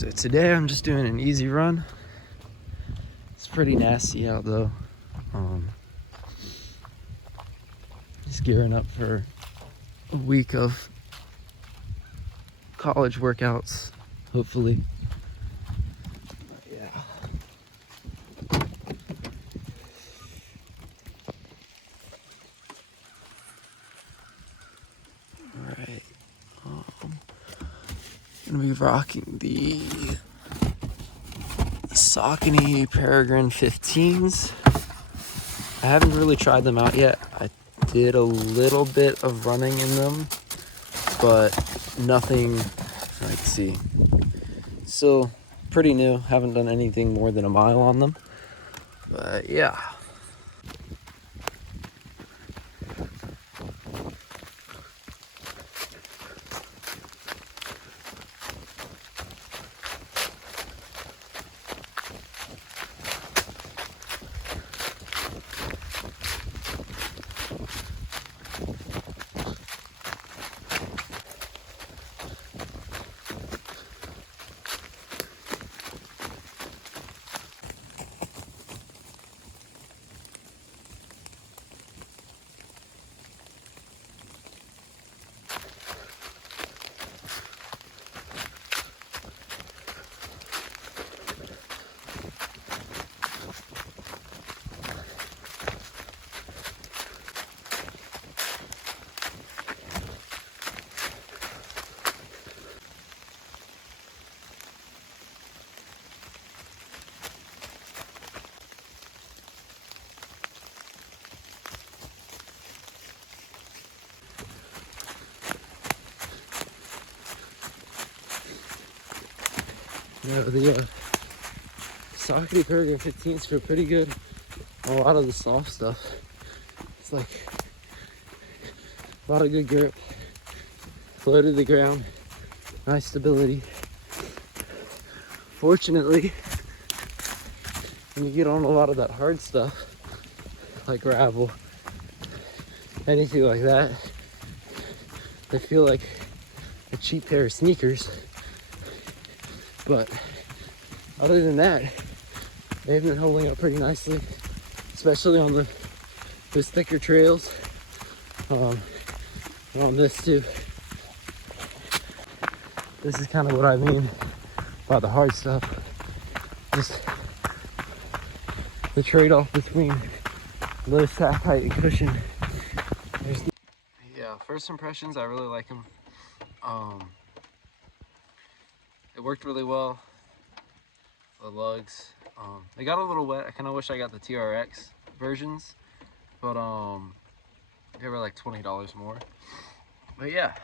So today I'm just doing an easy run. It's pretty nasty out though. Just gearing up for a week of college workouts, hopefully. But yeah. All right. Gonna be rocking the Saucony Peregrine 15s. I haven't really tried them out yet. I did a little bit of running in them, but nothing I can see. Still pretty new. Haven't done anything more than a mile on them. But yeah. Yeah, the Saucony Peregrine 15s feel pretty good. A lot of the soft stuff. It's like a lot of good grip. Flow to the ground. Nice stability. Fortunately, when you get on a lot of that hard stuff, like gravel, anything like that, they feel like a cheap pair of sneakers. But other than that, they've been holding up pretty nicely, especially on those thicker trails. And on this too. This is kind of what I mean by the hard stuff. Just the trade-off between low sack height and cushion. Yeah, first impressions, I really like them. It worked really well. The lugs, they got a little wet. I kind of wish I got the TRX versions, but they were like $20 more. But yeah,